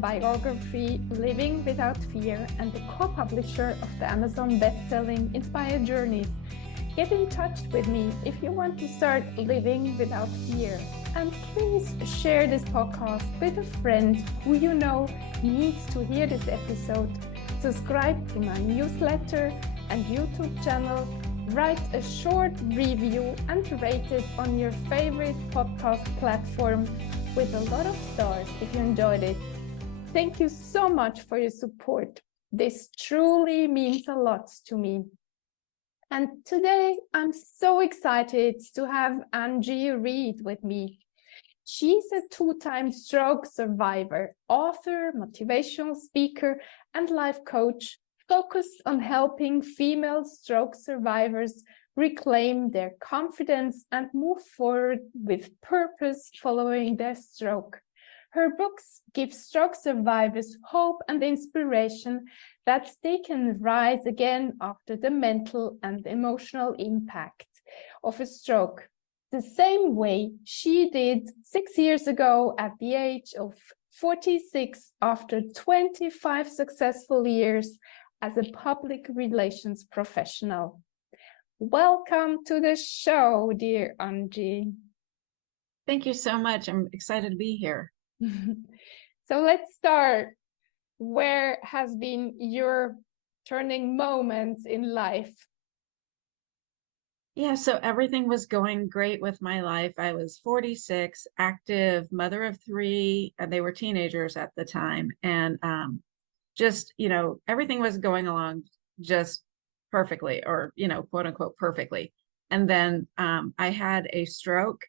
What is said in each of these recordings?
biography Living Without Fear and the co-publisher of the Amazon best-selling Inspire Journeys. Get in touch with me if you want to start living without fear. And please share this podcast with a friend who you know needs to hear this episode. Subscribe to my newsletter and YouTube channel. Write a short review and rate it on your favorite podcast platform with a lot of stars if you enjoyed it. Thank you so much for your support. This truly means a lot to me. And today I'm so excited to have Angie Read with me. She's a two-time stroke survivor, author, motivational speaker, and life coach, focused on helping female stroke survivors reclaim their confidence and move forward with purpose following their stroke. Her books give stroke survivors hope and inspiration that they can rise again after the mental and emotional impact of a stroke, the same way she did 6 years ago at the age of 46 after 25 successful years as a public relations professional. Welcome to the show, dear Angie. Thank you so much. I'm excited to be here. So let's start. Where has been your turning moments in life? Yeah, so everything was going great with my life. I was 46, active, mother of three, and they were teenagers at the time. And just, everything was going along just perfectly, or, quote unquote, perfectly. And then I had a stroke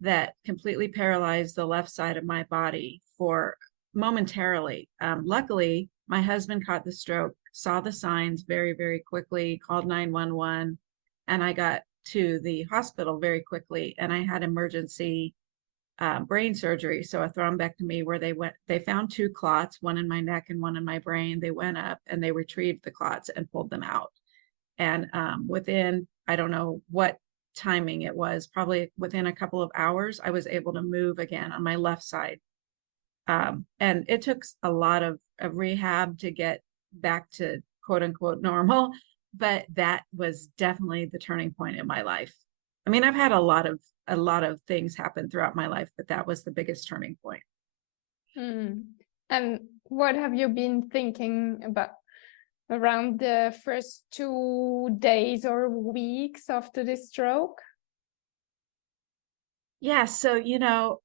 that completely paralyzed the left side of my body for momentarily. Luckily, my husband caught the stroke, saw the signs very, very quickly, called 911, and I got to the hospital very quickly. And I had emergency brain surgery, so a thrombectomy, where they found two clots, one in my neck and one in my brain. They went up and they retrieved the clots and pulled them out. And within, I don't know what timing it was, probably within a couple of hours, I was able to move again on my left side. And it took a lot of rehab to get back to quote unquote normal, but that was definitely the turning point in my life. I mean, I've had a lot of things happen throughout my life, but that was the biggest turning point. And what have you been thinking about around the first 2 days or weeks after the stroke? Yeah, so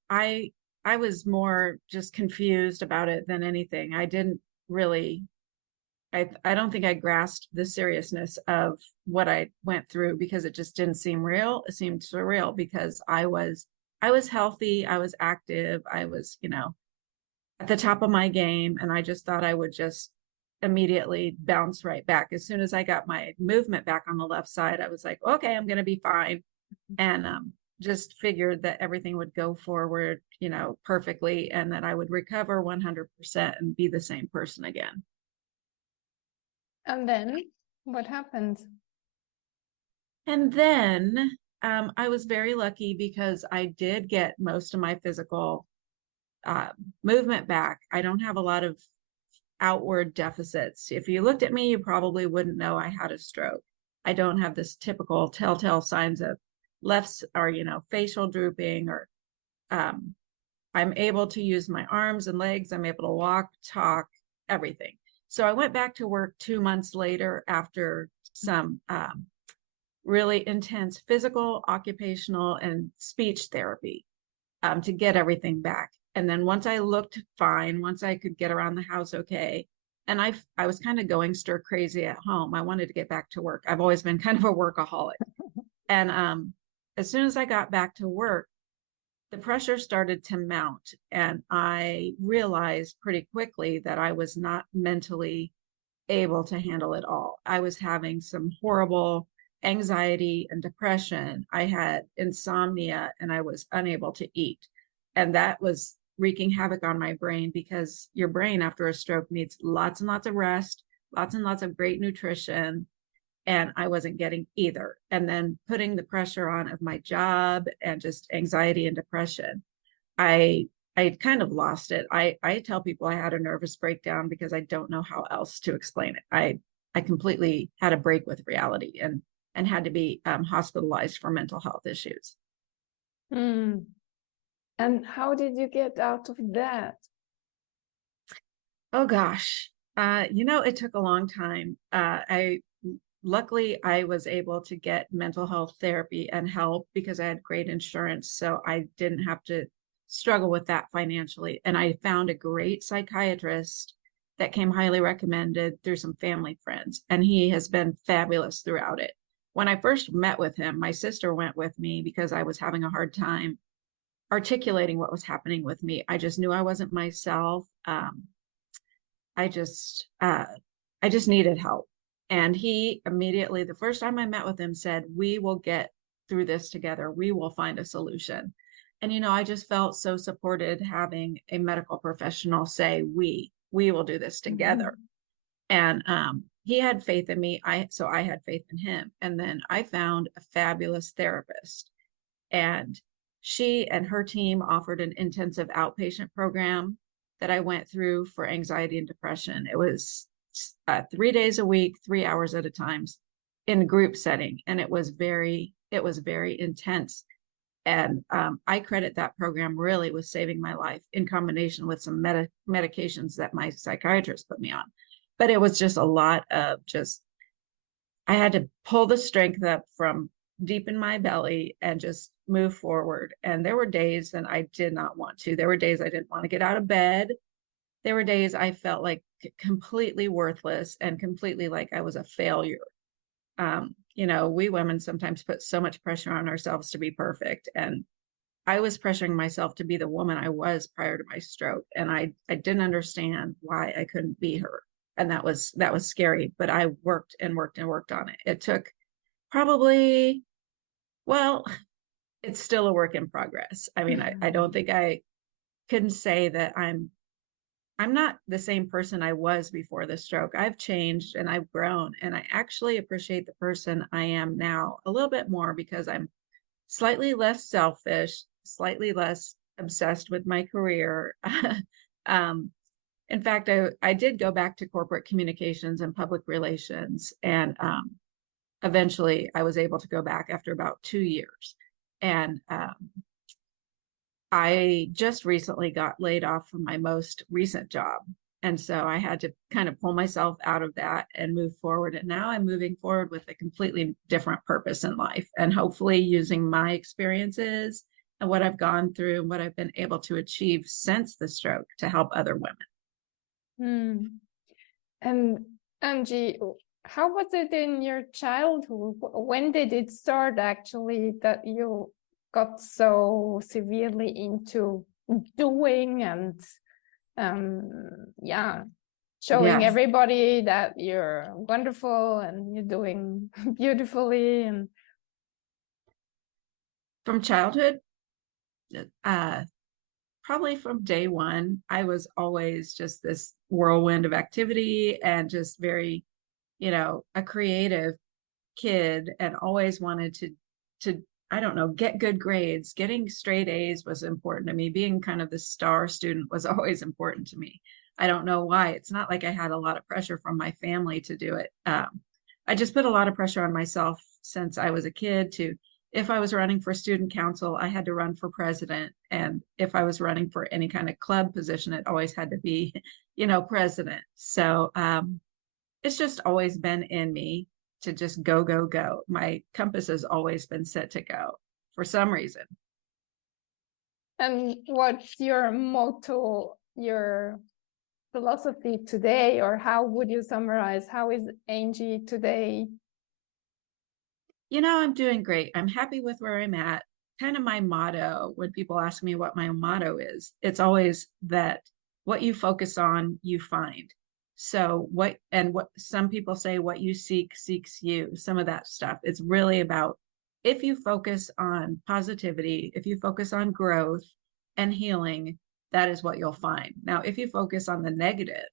I was more just confused about it than anything. I didn't really I don't think I grasped the seriousness of what I went through, because it just didn't seem real. It seemed surreal because I was healthy, I was active, I was, at the top of my game, and I just thought I would just immediately bounce right back. As soon as I got my movement back on the left side, I was like, okay, I'm going to be fine. And just figured that everything would go forward, perfectly, and that I would recover 100% and be the same person again. And then what happened? And then I was very lucky because I did get most of my physical movement back. I don't have a lot of outward deficits. If you looked at me, you probably wouldn't know I had a stroke. I don't have this typical telltale signs of lefts or, facial drooping, or I'm able to use my arms and legs. I'm able to walk, talk, everything. So I went back to work 2 months later after some really intense physical, occupational, and speech therapy to get everything back. And then once I looked fine, once I could get around the house okay, and I was kind of going stir crazy at home. I wanted to get back to work. I've always been kind of a workaholic. And as soon as I got back to work, the pressure started to mount, and I realized pretty quickly that I was not mentally able to handle it all. I was having some horrible anxiety and depression. I had insomnia, and I was unable to eat. And that was wreaking havoc on my brain, because your brain after a stroke needs lots and lots of rest, lots and lots of great nutrition. And I wasn't getting either. And then putting the pressure on of my job and just anxiety and depression, I I kind of lost it. I tell people I had a nervous breakdown because I don't know how else to explain it. I completely had a break with reality and had to be hospitalized for mental health issues. Mm. And how did you get out of that? Oh gosh. It took a long time. I luckily I was able to get mental health therapy and help because I had great insurance, so I didn't have to struggle with that financially. And I found a great psychiatrist that came highly recommended through some family friends, and he has been fabulous throughout it. When I first met with him, my sister went with me because I was having a hard time articulating what was happening with me. I just knew I wasn't myself. I just uh, I just needed help. And he immediately, the first time I met with him, said, "We will get through this together. We will find a solution." And I just felt so supported having a medical professional say, "We will do this together." Mhm. And he had faith in me. I had faith in him. And then I found a fabulous therapist, and she and her team offered an intensive outpatient program that I went through for anxiety and depression. It was 3 days a week, 3 hours at a time in group setting. And it was very intense. And I credit that program really with saving my life in combination with some medications that my psychiatrist put me on. But it was just a lot of just I had to pull the strength up from deep in my belly and just move forward. And there were days that I did not want to. There were days I didn't want to get out of bed. There were days I felt like completely worthless and completely like I was a failure. We women sometimes put so much pressure on ourselves to be perfect. And I was pressuring myself to be the woman I was prior to my stroke. And I didn't understand why I couldn't be her. And that was scary, but I worked and worked and worked on it. It took probably, well, it's still a work in progress. I mean, I don't think I couldn't say that I'm not the same person I was before the stroke. I've changed and I've grown, and I actually appreciate the person I am now a little bit more because I'm slightly less selfish, slightly less obsessed with my career. um, in fact, I did go back to corporate communications and public relations, and eventually I was able to go back after about 2 years. And I just recently got laid off from my most recent job. And so I had to kind of pull myself out of that and move forward. And now I'm moving forward with a completely different purpose in life, and hopefully using my experiences and what I've gone through and what I've been able to achieve since the stroke to help other women. Mm. And Angie, how was it in your childhood? When did it start actually that you got so severely into doing and yeah, showing Yes. everybody that you're wonderful and you're doing beautifully and From childhood, uh, probably from day one, I was always just this whirlwind of activity and just very, a creative kid, and always wanted to I don't know, get good grades. Getting straight A's was important to me. Being kind of the star student was always important to me. I don't know why. It's not like I had a lot of pressure from my family to do it. I just put a lot of pressure on myself since I was a kid to, if I was running for student council, I had to run for president. And if I was running for any kind of club position, it always had to be, president. So it's just always been in me to just go, go, go. My compass has always been set to go for some reason. what's your motto, your philosophy today, or how would you summarize how is Angie today? I'm doing great. I'm happy with where I'm at. Kind of my motto when people ask me what my motto is, it's always that what you focus on, you find. So what some people say, what you seek seeks you, some of that stuff. It's really about, if you focus on positivity, if you focus on growth and healing, that is what you'll find. Now, if you focus on the negative,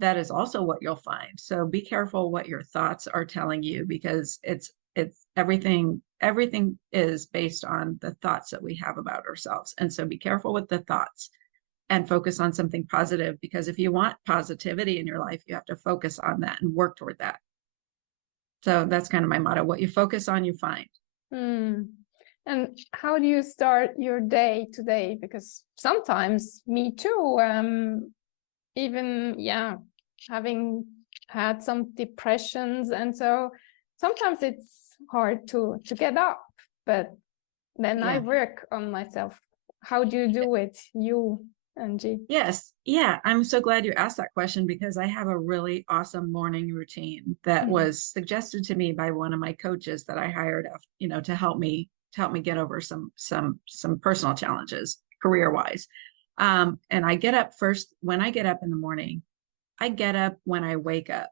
that is also what you'll find. So be careful what your thoughts are telling you, because it's everything is based on the thoughts that we have about ourselves. And so be careful with the thoughts. and focus on something positive, because if you want positivity in your life, you have to focus on that and work toward that. So that's kind of my motto. What you focus on, you find. Mm. And how do you start your day today? Because sometimes me too, even, yeah, having had some depressions. And so sometimes it's hard to get up, but then I Yeah. work on myself. How do you do it, you, Angie? Yes. Yeah. I'm so glad you asked that question, because I have a really awesome morning routine that was suggested to me by one of my coaches that I hired, to help me get over some personal challenges career wise. And I get up first. When I get up in the morning, I get up when I wake up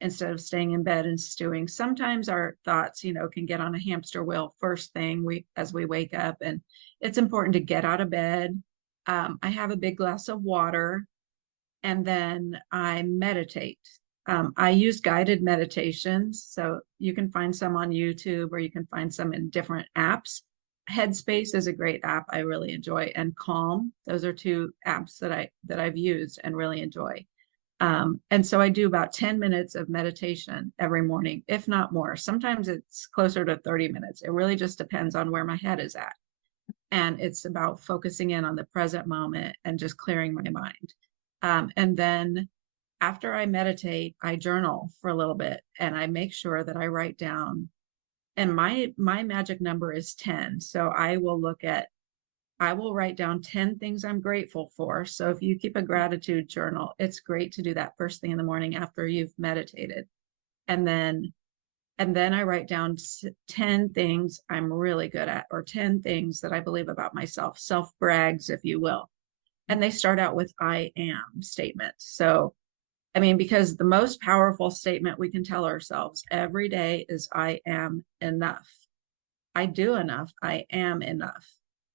instead of staying in bed and stewing. Sometimes our thoughts, can get on a hamster wheel first thing as we wake up, and it's important to get out of bed. I have a big glass of water, and then I meditate. I use guided meditations, so you can find some on YouTube or you can find some in different apps. Headspace is a great app I really enjoy, and Calm. Those are two apps that I've used and really enjoy. And so I do about 10 minutes of meditation every morning, if not more. Sometimes it's closer to 30 minutes. It really just depends on where my head is at. And it's about focusing in on the present moment and just clearing my mind. And then after I meditate, I journal for a little bit, and I make sure that I write down, and my magic number is 10. So I will write down 10 things I'm grateful for. So if you keep a gratitude journal, it's great to do that first thing in the morning after you've meditated. And then I write down 10 things I'm really good at, or 10 things that I believe about myself, self brags, if you will. And they start out with I am statements. So, I mean, because the most powerful statement we can tell ourselves every day is I am enough. I do enough. I am enough.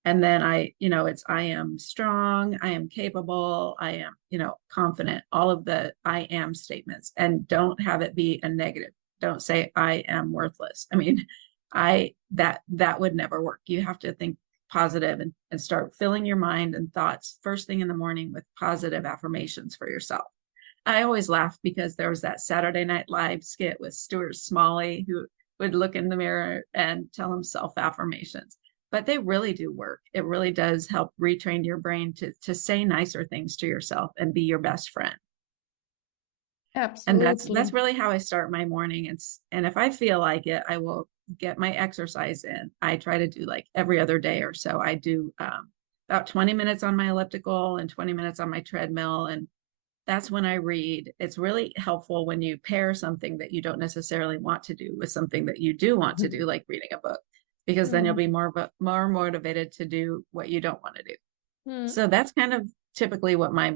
And then it's I am strong. I am capable. I am, confident, all of the I am statements, and don't have it be a negative. Don't say I am worthless. I mean, that would never work. You have to think positive and start filling your mind and thoughts first thing in the morning with positive affirmations for yourself. I always laugh because there was that Saturday Night Live skit with Stuart Smalley, who would look in the mirror and tell himself affirmations. But they really do work. It really does help retrain your brain to say nicer things to yourself and be your best friend. And that's Absolutely. really how I start my morning. And if I feel like it, I will get my exercise in. I try to do like every other day or so. I do about 20 minutes on my elliptical and 20 minutes on my treadmill, and that's when I read. It's really helpful when you pair something that you don't necessarily want to do with something that you do want to do, like reading a book, because then you'll be more motivated to do what you don't want to do. Mm. So that's kind of typically what my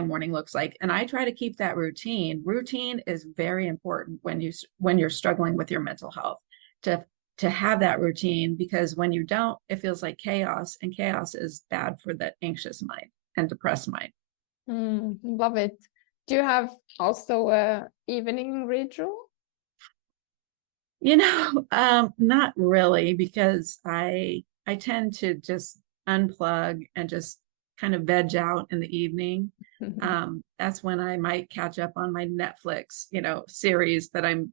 morning looks like, and I try to keep that routine. Routine is very important when you're struggling with your mental health, to have that routine, because when you don't, it feels like chaos, and chaos is bad for the anxious mind and depressed mind. Love it. Do you have also a evening ritual? Not really, because I tend to just unplug and just kind of veg out in the evening. That's when I might catch up on my Netflix, series that I'm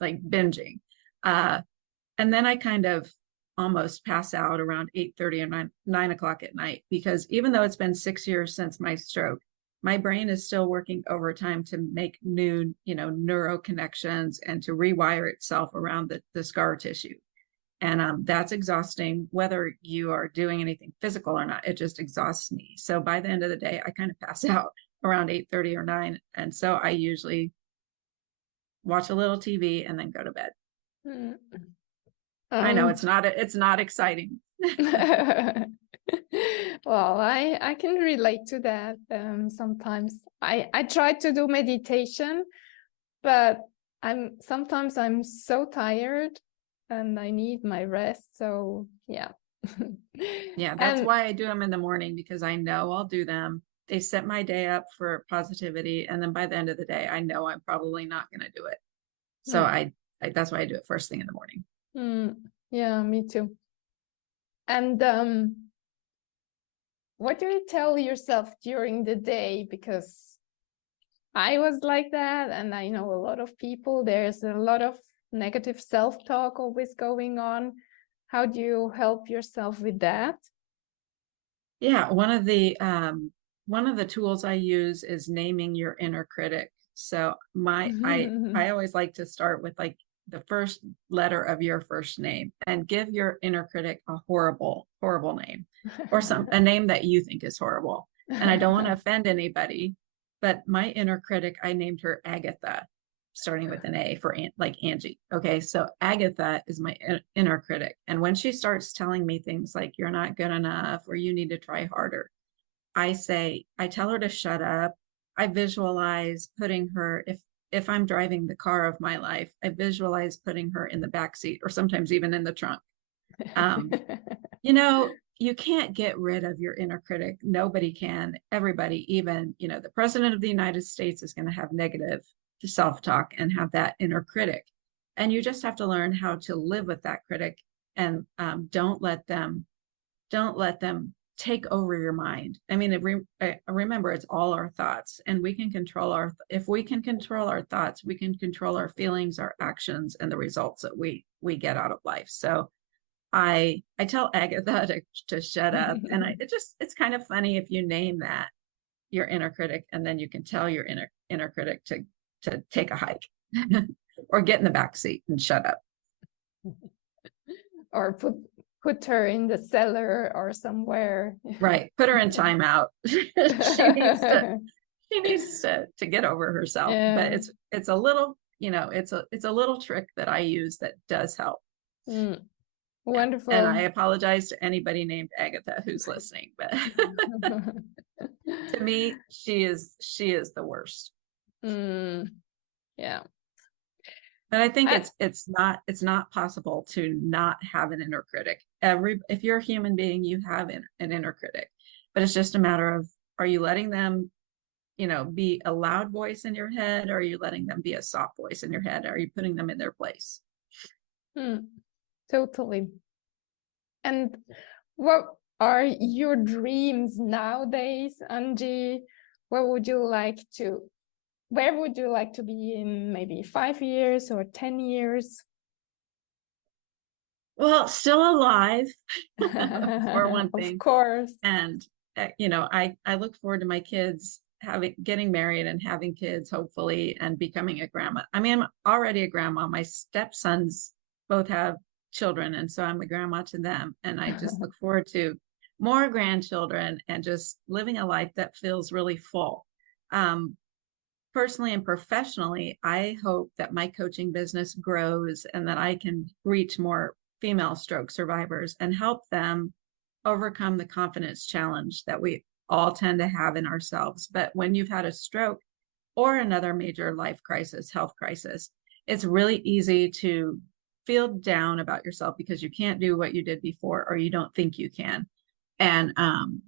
like binging. And then I kind of almost pass out around 8:30 or 9 o'clock at night, because even though it's been 6 years since my stroke, my brain is still working overtime to make new, neuro connections and to rewire itself around the scar tissue. And that's exhausting, whether you are doing anything physical or not. It just exhausts me. So by the end of the day, I kind of pass out around 8:30 or 9. And so I usually watch a little TV and then go to bed. Mm. I know Um, it's not exciting. well, I can relate to that. Sometimes I try to do meditation, but sometimes I'm so tired and I need my rest. So yeah. Yeah, that's And why I do them in the morning, because I know I'll do them. They set my day up for positivity, and then by the end of the day, I know I'm probably not going to do it. So mm, that's why I do it first thing in the morning. yeah, me too. And What do you tell yourself during the day? Because I was like that, and I know a lot of people. There's a lot of negative self-talk always going on. How do you help yourself with that? Yeah, one of the tools I use is naming your inner critic. So I always like to start with like the first letter of your first name and give your inner critic a horrible name, or a name that you think is horrible. And I don't want to offend anybody, but my inner critic, I named her Agatha, starting with an A for like Angie. Okay, so Agatha is my inner critic. And when she starts telling me things like you're not good enough or you need to try harder, I tell her to shut up. I visualize putting her, if I'm driving the car of my life, I visualize putting her in the back seat or sometimes even in the trunk. Um, you can't get rid of your inner critic. Nobody can. Everybody, even, the president of the United States is going to have negative self-talk and have that inner critic. And you just have to learn how to live with that critic and don't let them take over your mind. I mean, remember, it's all our thoughts, and if we can control our thoughts, we can control our feelings, our actions, and the results that we get out of life. So I tell Agatha to shut up, and it's kind of funny if you name that your inner critic, and then you can tell your inner critic to take a hike or get in the back seat and shut up. Or put her in the cellar or somewhere. Right, put her in timeout. She needs to get over herself. But Yeah. it's a little, it's a little trick that I use that does help. Mm, And I wonderful. apologize to anybody named Agatha who's listening, but to me, she is the worst. Yeah. But I think I, it's not possible to not have an inner critic. If you're a human being, you have an inner critic, but it's just a matter of, are you letting them, be a loud voice in your head, or are you letting them be a soft voice in your head? Are you putting them in their place? totally. And what are your dreams nowadays, Angie? Where would you like to, where would you like to be in maybe 5 years or 10 years? Well, still alive, for one Of thing. course. And I look forward to my kids getting married and having kids, hopefully, and becoming a grandma. I mean, I'm already a grandma. My stepsons both have children, and so I'm a grandma to them. And I just look forward to more grandchildren and just living a life that feels really full. Um, Personally and professionally, I hope that my coaching business grows and that I can reach more female stroke survivors and help them overcome the confidence challenge that we all tend to have in ourselves. But when you've had a stroke or another major life crisis, health crisis, it's really easy to feel down about yourself because you can't do what you did before, or you don't think you can. And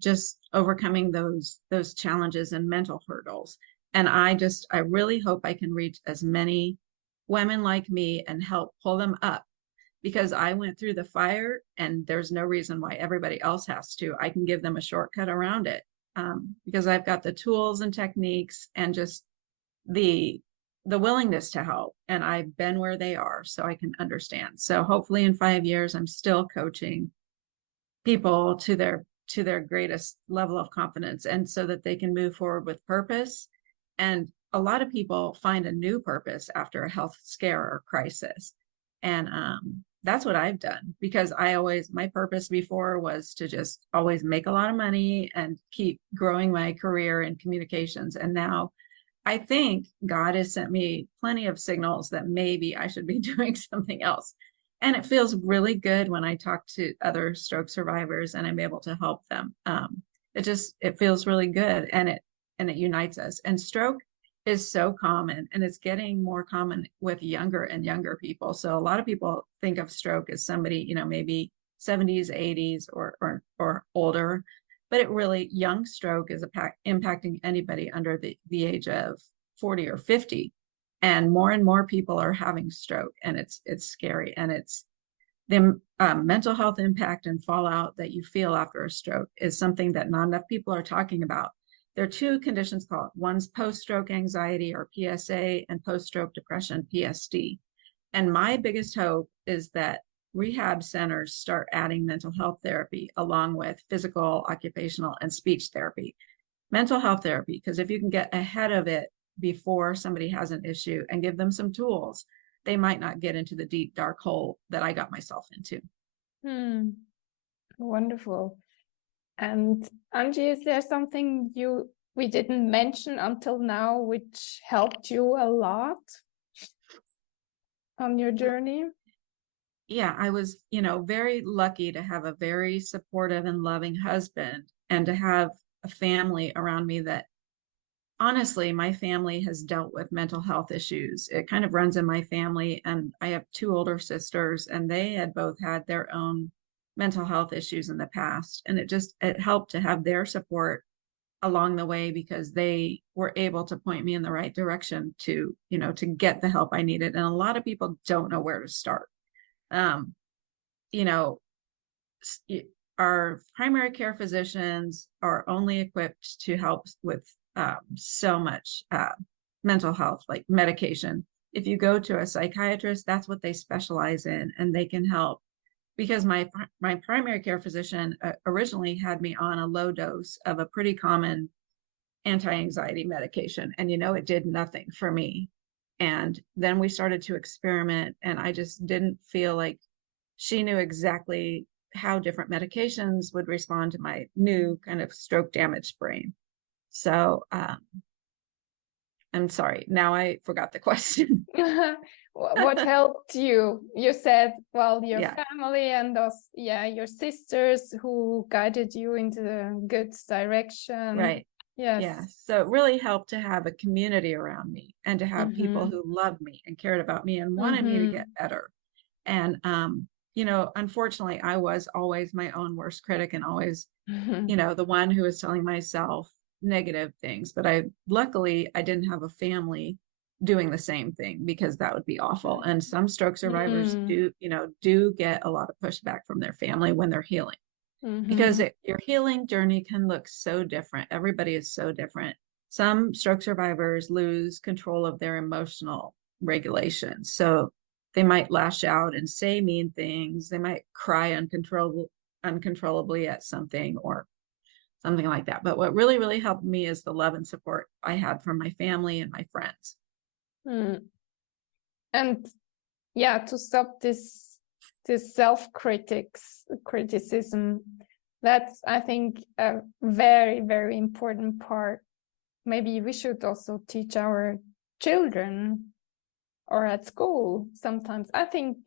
just overcoming those challenges and mental hurdles. And I really hope I can reach as many women like me and help pull them up, because I went through the fire and there's no reason why everybody else has to. I can give them a shortcut around it, because I've got the tools and techniques and just the the willingness to help, and I've been where they are, so I can understand. So hopefully in 5 years, I'm still coaching people to their greatest level of confidence, and so that they can move forward with purpose. And a lot of people find a new purpose after a health scare or crisis. And that's what I've done, because my purpose before was to just always make a lot of money and keep growing my career in communications. And now I think God has sent me plenty of signals that maybe I should be doing something else. And it feels really good when I talk to other stroke survivors and I'm able to help them. It feels really good, and it unites us. And stroke is so common, and it's getting more common with younger and younger people. So a lot of people think of stroke as somebody, maybe 70s, 80s, or older, but young stroke is impacting anybody under the age of 40 or 50. And more people are having stroke, and it's scary, and the mental health impact and fallout that you feel after a stroke is something that not enough people are talking about. There are two conditions called, one's post-stroke anxiety or PSA and post-stroke depression, PSD. And my biggest hope is that rehab centers start adding mental health therapy along with physical, occupational, and speech therapy. Mental health therapy, because if you can get ahead of it before somebody has an issue and give them some tools, they might not get into the deep, dark hole that I got myself into. Wonderful. And Angie, is there something we didn't mention until now which helped you a lot on your journey? Yeah, I was, very lucky to have a very supportive and loving husband and to have a family around me that honestly, my family has dealt with mental health issues. It kind of runs in my family, and I have two older sisters, and they had both had their own mental health issues in the past. And it helped to have their support along the way because they were able to point me in the right direction to get the help I needed. And a lot of people don't know where to start. Um, you know, our primary care physicians are only equipped to help with so much mental health, like medication. If you go to a psychiatrist, that's what they specialize in, and they can help. Because my primary care physician originally had me on a low dose of a pretty common anti-anxiety medication, and it did nothing for me. And then we started to experiment, and I just didn't feel like she knew exactly how different medications would respond to my new kind of stroke damaged brain. So I'm sorry, now I forgot the question. What helped you? You said, well, your Yeah. family and those, your sisters who guided you into the good direction. Right. Yes. Yeah. So it really helped to have a community around me and to have people Mm-hmm. who loved me and cared about me and wanted me to get better. And unfortunately, I was always my own worst critic and always, the one who was telling myself negative things. But luckily I didn't have a family doing the same thing, because that would be awful. And some stroke survivors do get a lot of pushback from their family when they're healing, because your healing journey can look so different. Everybody is so different. Some stroke survivors lose control of their emotional regulation. So they might lash out and say mean things. They might cry uncontrollably at something or something like that. But what really, really helped me is the love and support I had from my family and my friends. And to stop this criticism, that's, I think, a very, very important part. Maybe we should also teach our children or at school sometimes. I think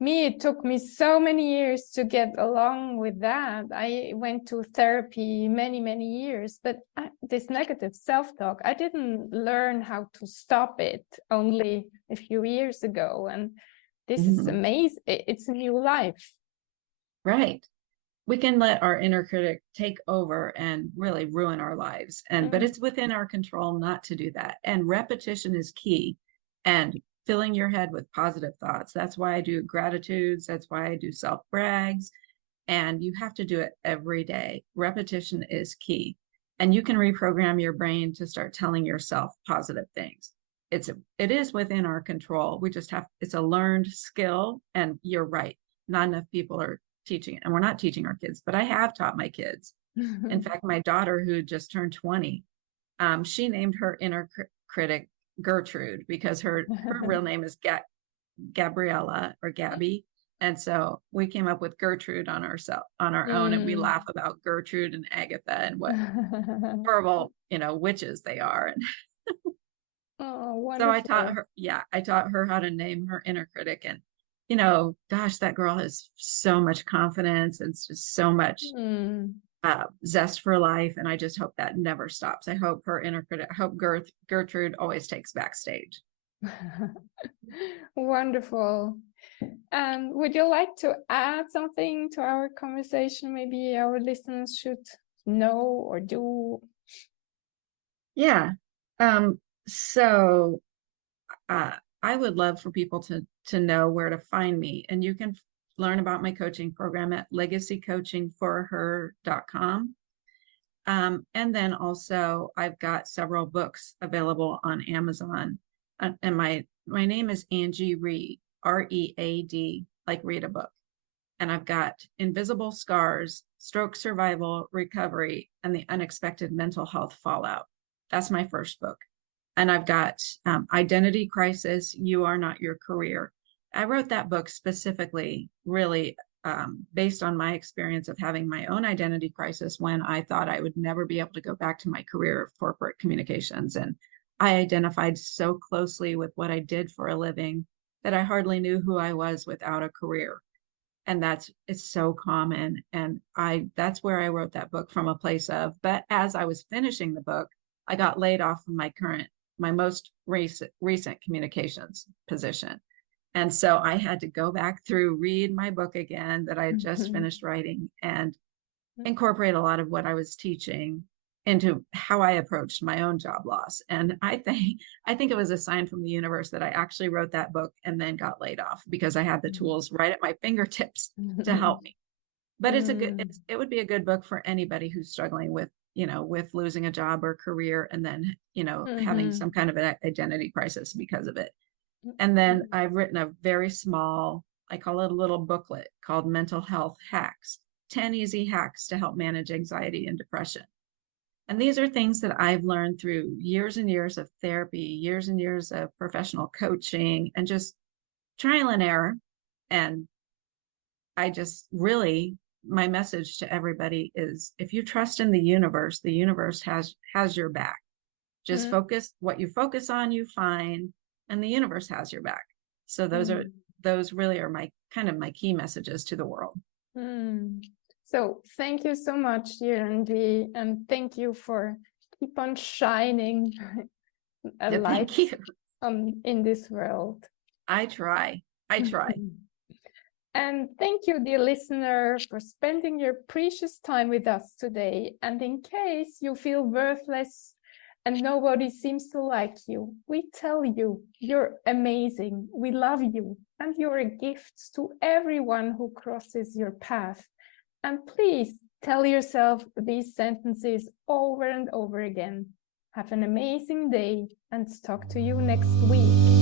it took me so many years to get along with that. I went to therapy many, many years, but this negative self-talk, I didn't learn how to stop it only a few years ago. And this is amazing. It's a new life. Right. We can let our inner critic take over and really ruin our lives. But it's within our control not to do that. And repetition is key. And filling your head with positive thoughts. That's why I do gratitudes. That's why I do self-brags. And you have to do it every day. Repetition is key. And you can reprogram your brain to start telling yourself positive things. It is within our control. It's a learned skill. And you're right. Not enough people are teaching it. And we're not teaching our kids, but I have taught my kids. In fact, my daughter, who just turned 20, she named her inner critic Gertrude, because her real name is Gabriella or Gabby. And so we came up with Gertrude on our own, and we laugh about Gertrude and Agatha and what horrible, witches they are. Oh, wonderful. So I taught her how to name her inner critic. And, gosh, that girl has so much confidence and just so much zest for life. And I just hope that never stops. I hope her inner critic, I hope Gertrude always takes backstage. Wonderful. Would you like to add something to our conversation? Maybe our listeners should know or do? Yeah. So I would love for people to know where to find me. And you can learn about my coaching program at legacycoachingforher.com. And then also I've got several books available on Amazon. And my name is Angie Read, Read, like read a book. And I've got Invisible Scars, Stroke Survival, Recovery, and the Unexpected Mental Health Fallout. That's my first book. And I've got Identity Crisis, You Are Not Your Career. I wrote that book specifically, really based on my experience of having my own identity crisis when I thought I would never be able to go back to my career of corporate communications. And I identified so closely with what I did for a living that I hardly knew who I was without a career. And it's so common. And that's where I wrote that book from a place of, but as I was finishing the book, I got laid off from my most recent communications position. And so I had to go back through, read my book again that I had just finished writing, and incorporate a lot of what I was teaching into how I approached my own job loss. And I think it was a sign from the universe that I actually wrote that book and then got laid off, because I had the tools right at my fingertips to help me. But it would be a good book for anybody who's struggling with, with losing a job or career, and then, having some kind of an identity crisis because of it. And then I've written a very small, I call it a little booklet called Mental Health Hacks, 10 easy hacks to help manage anxiety and depression. And these are things that I've learned through years and years of therapy, years and years of professional coaching, and just trial and error. And I just really, my message to everybody is, if you trust in the universe has your back. Just focus, what you focus on, you find, and the universe has your back. So those really are my key messages to the world. So thank you so much, dear Angie, and thank you for keep on shining a light in this world. I try. And thank you, dear listener, for spending your precious time with us today. And in case you feel worthless and nobody seems to like you, we tell you, you're amazing. We love you. And you're a gift to everyone who crosses your path. And please tell yourself these sentences over and over again. Have an amazing day, and talk to you next week.